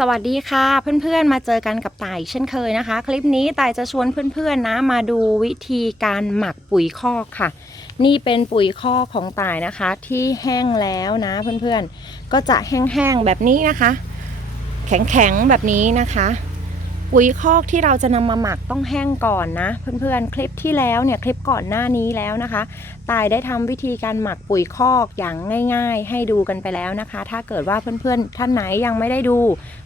สวัสดีค่ะเพื่อนๆมาเจอกันกับต่ายเช่นเคยนะคะ คลิปนี้ต่ายจะชวนเพื่อนๆนะมาดูวิธีการหมักปุ๋ยคอกค่ะ นี่เป็นปุ๋ยคอกของต่ายนะคะ ที่แห้งแล้วนะเพื่อนๆก็จะแห้งๆแบบนี้นะคะ แข็งๆแบบนี้นะคะ ปุ๋ยคอกที่เราจะนำมาหมักต้องแห้งก่อนนะ เพื่อนๆ คลิปที่แล้วเนี่ยคลิปก่อนหน้านี้แล้วนะคะ ตายได้ทำวิธีการหมักปุ๋ยคอกอย่างง่าย ๆ ให้ดูกันไปแล้วนะคะ ถ้าเกิดว่าเพื่อนๆ ท่านไหนยังไม่ได้ดู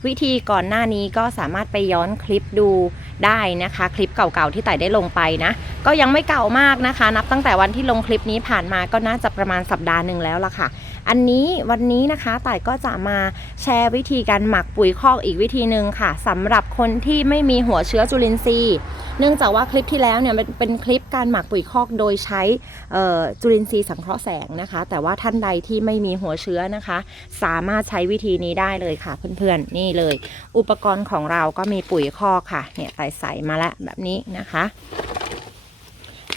วิธีก่อนหน้านี้ก็สามารถไปย้อนคลิปดูได้นะคะ คลิปเก่าๆที่ต่ายได้ลงไปนะ ก็ยังไม่เก่ามากนะคะ นับตั้งแต่วันที่ลงคลิปนี้ผ่านมาก็น่าจะประมาณสัปดาห์หนึ่งแล้วล่ะค่ะ อันนี้วันนี้นะคะต่ายก็จะมาแชร์วิธีการหมักปุ๋ยคอกอีกวิธีหนึ่งค่ะสำหรับคนที่ไม่มีหัวเชื้อจุลินทรีย์เนื่องจากว่าคลิปที่แล้วเนี่ยเป็นคลิปการหมักปุ๋ยคอกโดยใช้จุลินทรีย์สังเคราะห์แสงนะคะ แต่ว่าท่านใดที่ไม่มีหัวเชื้อนะคะ สามารถใช้วิธีนี้ได้เลยค่ะ เพื่อนๆนี่เลย อุปกรณ์ของเราก็มีปุ๋ยคอกค่ะเนี่ยใส่ใส่มาแล้วแบบนี้นะคะ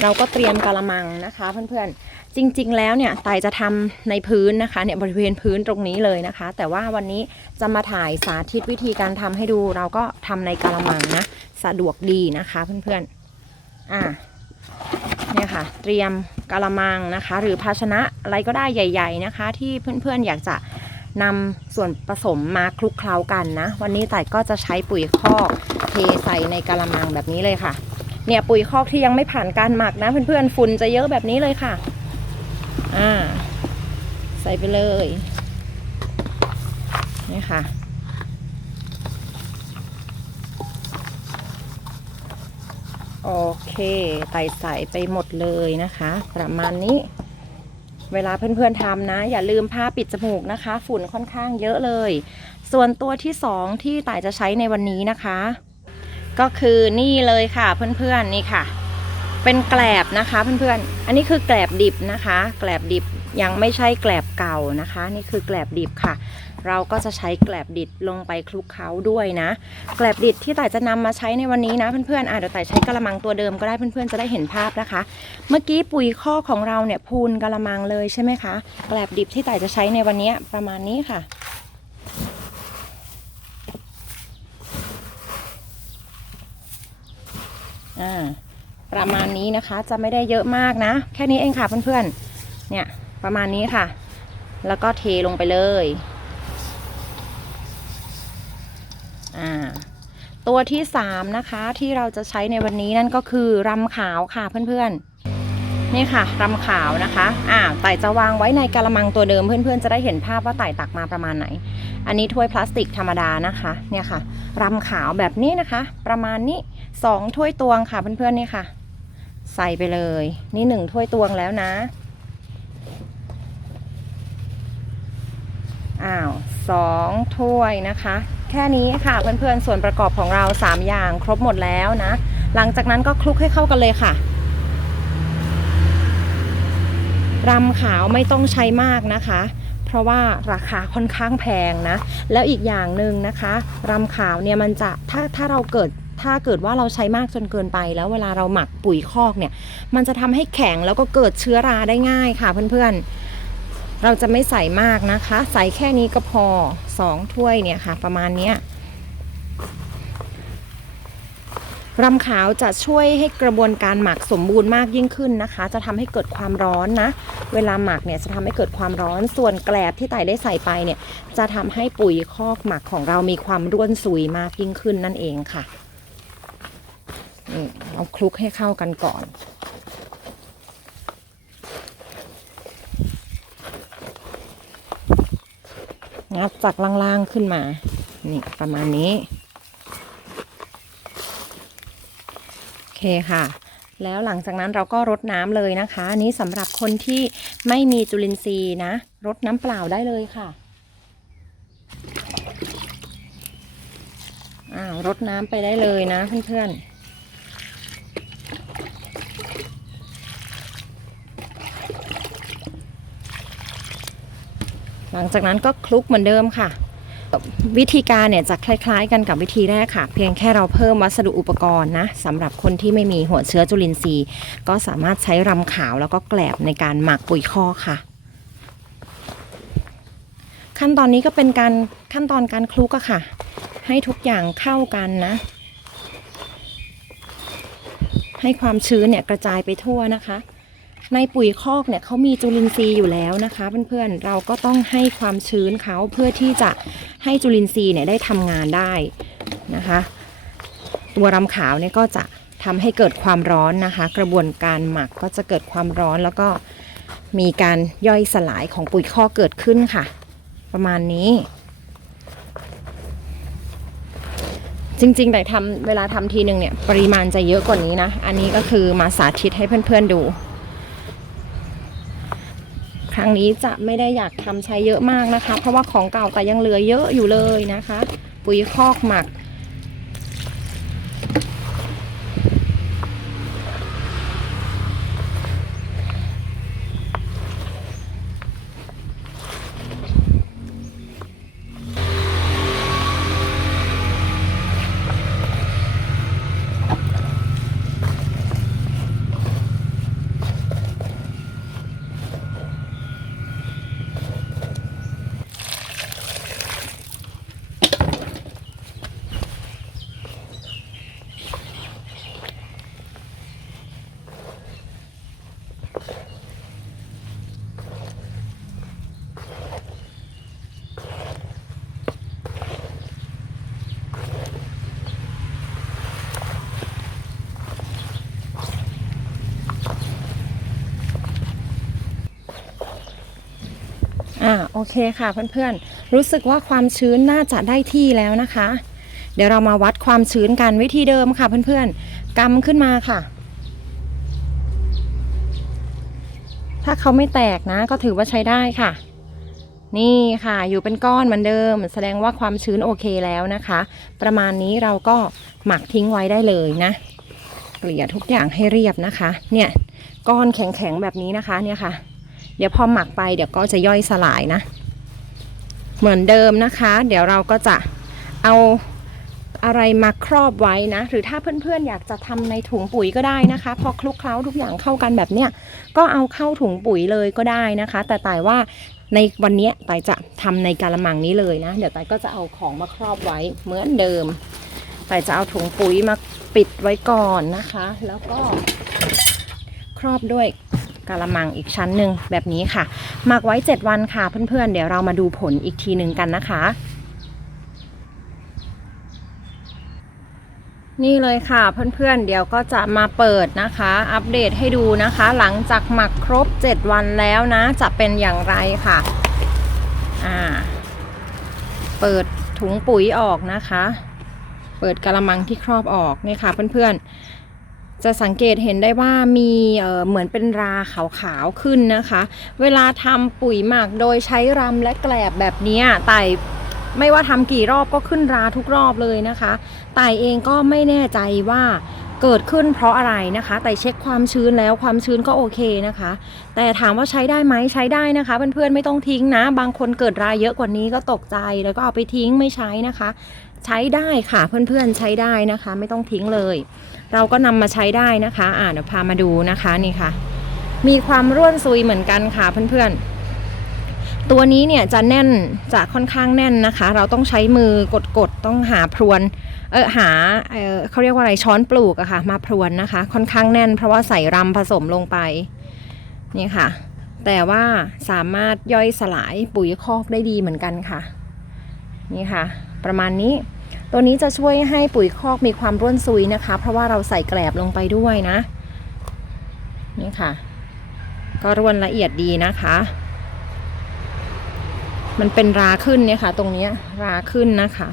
เราก็เตรียมกระมังนะคะเพื่อนๆ จริงๆ แล้วเนี่ยไตจะทำในพื้นนะคะเนี่ยบริเวณพื้นตรงนี้เลยนะคะ แต่ว่าวันนี้จะมาถ่ายสาธิตวิธีการทำให้ดู เราก็ทำในกระมังนะสะดวกดีนะคะเพื่อนๆ อ่าเนี่ยค่ะ เตรียมกระมังนะคะ หรือภาชนะอะไรก็ได้ใหญ่ ๆนะคะ ที่เพื่อนๆอยากจะนำส่วนผสมมาคลุกเคล้ากันนะ วันนี้ไต่ก็จะใช้ปุ๋ยคอกเทใส่ในกระมังแบบนี้เลยค่ะ เนี่ยปุ๋ยคอกที่ยังไม่ผ่านการหมักนะ เพื่อนๆฝุ่นจะเยอะแบบนี้เลยค่ะ อ่า ใส่ไปเลยนี่ค่ะ โอเคไต่ใส่ไปหมดเลยนะคะ ประมาณนี้ เวลาเพื่อนๆทำนะ อย่าลืมผ้าปิดจมูกนะคะ ฝุ่นค่อนข้างเยอะเลย ส่วนตัวที่สองที่ต่ายจะใช้ในวันนี้นะคะ ก็คือนี่เลยค่ะเพื่อนๆนี่ค่ะ เป็นแกลบนะคะเพื่อนๆ อันนี้คือแกลบดิบนะคะ แกลบดิบยังไม่ใช่แกลบเก่านะคะ นี่คือแกลบดิบค่ะ เราก็จะใช้แกลบดิบลงไปคลุกเคล้าด้วยนะ แกลบดิบที่ต่ายจะนำมาใช้ในวันนี้นะเพื่อนๆอะเดี๋ยวต่ายใช้กระมังตัวเดิมก็ได้เพื่อนๆจะได้เห็นภาพนะคะ เมื่อกี้ปุ๋ยข้อของเราเนี่ยพูนกระมังเลยใช่ไหมคะ แกลบดิบที่ต่ายจะใช้ในวันนี้ประมาณนี้ค่ะ อ่าประมาณนี้นะคะจะไม่ได้เยอะมากนะ แค่นี้เองค่ะเพื่อนๆเนี่ยประมาณนี้ค่ะ แล้วก็เทลงไปเลยอ่าตัวที่สามนะคะที่เราจะใช้ในวันนี้นั่นก็คือรำขาวค่ะเพื่อนๆนี่ค่ะรำขาวนะคะอ่าไต่จะวางไว้ในกระมังตัวเดิมเพื่อนๆ จะได้เห็นภาพว่าไต่ตักมาประมาณไหน อันนี้ถ้วยพลาสติกธรรมดานะคะ เนี่ยค่ะรำขาวแบบนี้นะคะ ประมาณนี้ สองถ้วยตวงค่ะเพื่อนๆนี่ค่ะ ใส่ไปเลย นี่หนึ่งถ้วยตวงแล้วนะ อ้าวสองถ้วยนะคะ แค่นี้ค่ะเพื่อนๆส่วนประกอบของเรา3อย่างครบหมดแล้วนะ หลังจากนั้นก็คลุกให้เข้ากันเลยค่ะรำขาวไม่ต้องใช้มากนะคะ เพราะว่าราคาค่อนข้างแพงนะ แล้วอีกอย่างหนึ่งนะคะรำขาวเนี่ยมันจะถ้าถ้าเราเกิด ถ้าเกิดว่าเราใช้มากจนเกินไป แล้วเวลาเราหมักปุ๋ยคอกเนี่ย มันจะทำให้แข็งแล้วก็เกิดเชื้อราได้ง่ายค่ะเพื่อนๆ เราจะไม่ใส่มากนะคะ ใส่แค่นี้ก็พอสองถ้วยเนี่ยค่ะ ประมาณเนี้ยรำขาวจะช่วยให้กระบวนการหมักสมบูรณ์มากยิ่งขึ้นนะคะ จะทำให้เกิดความร้อนนะ เวลาหมักเนี่ยจะทำให้เกิดความร้อน ส่วนแกลบที่ไต่ได้ใส่ไปเนี่ย จะทำให้ปุ๋ยคอกหมักของเรามีความร่วนซุยมากยิ่งขึ้นนั่นเองค่ะ นี่เราคลุกให้เข้ากันก่อน งัดจากล่างๆขึ้นมา นี่ประมาณนี้ โอเคค่ะแล้วหลังจากนั้นเราก็รดน้ำเลยนะคะ อันนี้สำหรับคนที่ไม่มีจุลินทรีย์นะ รดน้ำเปล่าได้เลยค่ะอ้าวรดน้ำไปได้เลยนะเพื่อนๆ หลังจากนั้นก็คลุกเหมือนเดิมค่ะ วิธีการเนี่ยจะคล้ายๆ กันกับวิธีแรกค่ะ เพียงแค่เราเพิ่มวัสดุอุปกรณ์นะสำหรับคนที่ไม่มีหัวเชื้อจุลินทรีย์ ก็สามารถใช้รำขาวแล้วก็แกลบในการหมักปุ๋ยคอค่ะ ขั้นตอนนี้ก็เป็นการขั้นตอนการคลุกอะค่ะ ให้ทุกอย่างเข้ากันนะ ให้ความชื้นเนี่ยกระจายไปทั่วนะคะ ในปุ๋ยคอกเนี่ยเขามีจุลินทรีย์อยู่แล้วนะคะเพื่อนๆเราก็ต้องให้ความชื้นเขาเพื่อที่จะให้จุลินทรีย์เนี่ยได้ทำงานได้นะคะ ตัวรำขาวเนี่ยก็จะทำให้เกิดความร้อนนะคะ กระบวนการหมักก็จะเกิดความร้อนแล้วก็มีการย่อยสลายของปุ๋ยคอกเกิดขึ้นค่ะ ประมาณนี้จริงๆ แต่ทำเวลาทำทีหนึ่งเนี่ย ปริมาณจะเยอะกว่านี้นะ อันนี้ก็คือมาสาธิตให้เพื่อนๆดู รั้งนี้จะไม่ได้อยากทำใช้เยอะมากนะคะ เพราะว่าของเก่าแต่ยังเหลือเยอะอยู่เลยนะคะ ปุ๋ยคอกหมัก เคค่ะเพื่อนๆ รู้สึกว่าความชื้นน่าจะได้ที่แล้วนะคะ เดี๋ยวเรามาวัดความชื้นกันวิธีเดิมค่ะเพื่อนๆกำขึ้นมาค่ะ ถ้าเขาไม่แตกนะก็ถือว่าใช้ได้ค่ะ นี่ค่ะอยู่เป็นก้อนเหมือนเดิม แสดงว่าความชื้นโอเคแล้วนะคะ ประมาณนี้เราก็หมักทิ้งไว้ได้เลยนะเกลี่ยทุกอย่างให้เรียบนะคะ เนี่ยก้อนแข็งๆแบบนี้นะคะเนี่ยค่ะ ดี๋ยวพอหมักไปเดี๋ยวก็จะย่อยสลายนะ เหมือนเดิมนะคะ เดี๋ยวเราก็จะเอาอะไรมาครอบไว้นะ หรือถ้าเพื่อนๆอยากจะทำในถุงปุ๋ยก็ได้นะคะ พอคลุกเคล้าทุกอย่างเข้ากันแบบเนี้ยก็เอาเข้าถุงปุ๋ยเลยก็ได้นะคะ แต่ต่ว่าในวันนี้ต่ายจะทำในกาละมังนี้เลยนะ เดี๋ยวต่ายก็จะเอาของมาครอบไว้เหมือนเดิมต่ายจะเอาถุงปุ๋ยมาปิดไว้ก่อนนะคะ แล้วก็ครอบด้วย กะละมังอีกชั้นหนึ่งแบบนี้ค่ะ หมักไว้ 7 วันค่ะเพื่อนๆ เดี๋ยวเรามาดูผลอีกทีหนึ่งกันนะคะ นี่เลยค่ะเพื่อนๆ เดี๋ยวก็จะมาเปิดนะคะ อัปเดตให้ดูนะคะ หลังจากหมักครบ 7 วันแล้วนะ จะเป็นอย่างไรค่ะอ่าเปิดถุงปุ๋ยออกนะคะ เปิดกะละมังที่ครอบออกนี่ค่ะเพื่อนๆ จะสังเกตเห็นได้ว่ามีเเหมือนเป็นราขาวๆขึ้นนะคะ เวลาทำปุ๋ยหมักโดยใช้รำและแกลบแบบนี้ไต่ไม่ว่าทำกี่รอบก็ขึ้นราทุกรอบเลยนะคะไต่เองก็ไม่แน่ใจว่าเกิดขึ้นเพราะอะไรนะคะ แต่เช็คความชื้นแล้วความชื้นก็โอเคนะคะ แต่ถามว่าใช้ได้ไหมใช้ได้นะคะเพื่อนๆไม่ต้องทิ้งนะ บางคนเกิดราเยอะกว่านี้ก็ตกใจแล้วก็เอาไปทิ้งไม่ใช้นะคะ ใช้ได้ค่ะเพื่อนๆใช้ได้นะคะ ไม่ต้องทิ้งเลย เราก็นำมาใช้ได้นะคะ อ่าเดี๋ยวพามาดูนะคะนี่ค่ะ มีความร่วนซุยเหมือนกันค่ะเพื่อนๆตัวนี้เนี่ยจะแน่นจะค่อนข้างแน่นนะคะ เราต้องใช้มือกดๆต้องหาพรวนเออหาเออเขาเรียกว่าอะไรช้อนปลูกอะค่ะ มาพรวนนะคะ ค่อนข้างแน่น เพราะว่าใส่รำผสมลงไปนี่ค่ะ แต่ว่าสามารถย่อยสลายปุ๋ยคอกได้ดีเหมือนกันค่ะ นี่ค่ะ ประมาณนี้ ตัวนี้จะช่วยให้ปุ๋ยคอกมีความร่วนซุยนะคะ เพราะว่าเราใส่แกลบลงไปด้วยนะ นี่ค่ะ ก็ร่วนละเอียดดีนะคะ มันเป็นราขึ้นเนี่ยค่ะ ตรงนี้ราขึ้นนะคะ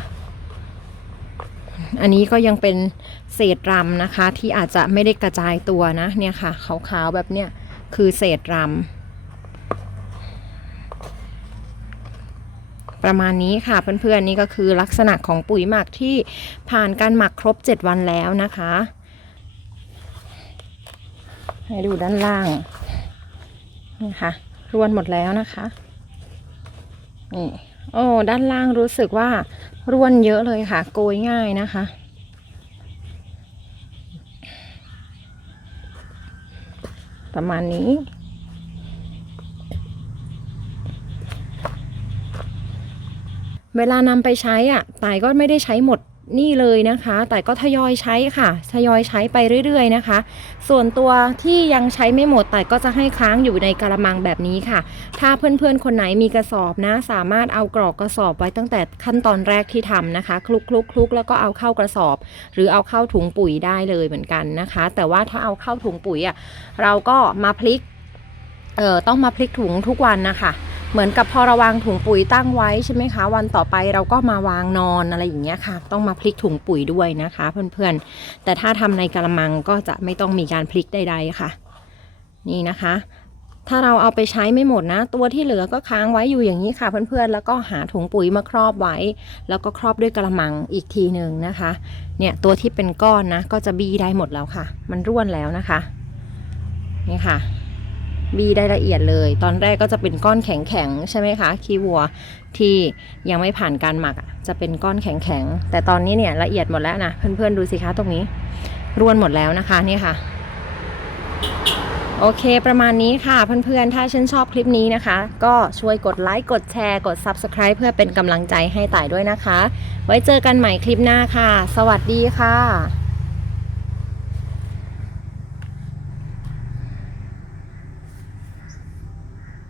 อันนี้ก็ยังเป็นเศษรำนะคะ ที่อาจจะไม่ได้กระจายตัวนะ เนี่ยค่ะขาวๆแบบเนี้ยคือเศษรำ ประมาณนี้ค่ะเพื่อนๆนี่ก็คือลักษณะของปุ๋ยหมักที่ผ่านการหมักครบ 7 วันแล้วนะคะ ให้ดูด้านล่างนี่ค่ะรวนหมดแล้วนะคะนี่โอ้ด้านล่างรู้สึกว่าร่วนเยอะเลยค่ะ โกยง่ายนะคะประมาณนี้ เวลานำไปใช้อะต่ายก็ไม่ได้ใช้หมดนี่เลยนะคะ แต่ก็ทยอยใช้ค่ะทยอยใช้ไปเรื่อยๆนะคะ ส่วนตัวที่ยังใช้ไม่หมดแต่ก็จะให้ค้างอยู่ในกระมังแบบนี้ค่ะ ถ้าเพื่อนๆคนไหนมีกระสอบนะ สามารถเอากรอกกระสอบไว้ตั้งแต่ขั้นตอนแรกที่ทำนะคะ คลุกคลุกแล้วก็เอาเข้ากระสอบ หรือเอาเข้าถุงปุ๋ยได้เลยเหมือนกันนะคะ แต่ว่าถ้าเอาเข้าถุงปุ๋ยอะเราก็มาพลิกเอ่อต้องมาพลิกถุงทุกวันนะคะ เหมือนกับพอเราวางถุงปุ๋ยตั้งไว้ใช่ไหมคะ วันต่อไปเราก็มาวางนอนอะไรอย่างเงี้ยค่ะ ต้องมาพลิกถุงปุ๋ยด้วยนะคะ เพื่อนๆ แต่ถ้าทำในกระมังก็จะไม่ต้องมีการพลิกใดๆค่ะ นี่นะคะ ถ้าเราเอาไปใช้ไม่หมดนะ ตัวที่เหลือก็ค้างไว้อยู่อย่างนี้ค่ะ เพื่อนๆ แล้วก็หาถุงปุ๋ยมาครอบไว้ แล้วก็ครอบด้วยกระมังอีกทีหนึ่งนะคะ เนี่ยตัวที่เป็นก้อนนะ ก็จะบีได้หมดแล้วค่ะ มันร่วนแล้วนะคะ นี่ค่ะ บีได้ละเอียดเลย ตอนแรกก็จะเป็นก้อนแข็งๆใช่ไหมคะขี้วัวที่ยังไม่ผ่านการหมักจะเป็นก้อนแข็งๆแต่ตอนนี้เนี่ยละเอียดหมดแล้วนะเพื่อนๆดูสิคะตรงนี้ร่วนหมดแล้วนะคะนี่ค่ะ โอเคประมาณนี้ค่ะเพื่อนๆ ถ้าชื่นชอบคลิปนี้นะคะ ก็ช่วยกดไลค์กดแชร์กด Subscribe เพื่อเป็นกำลังใจให้ต่ายด้วยนะคะ ไว้เจอกันใหม่คลิปหน้าค่ะ สวัสดีค่ะ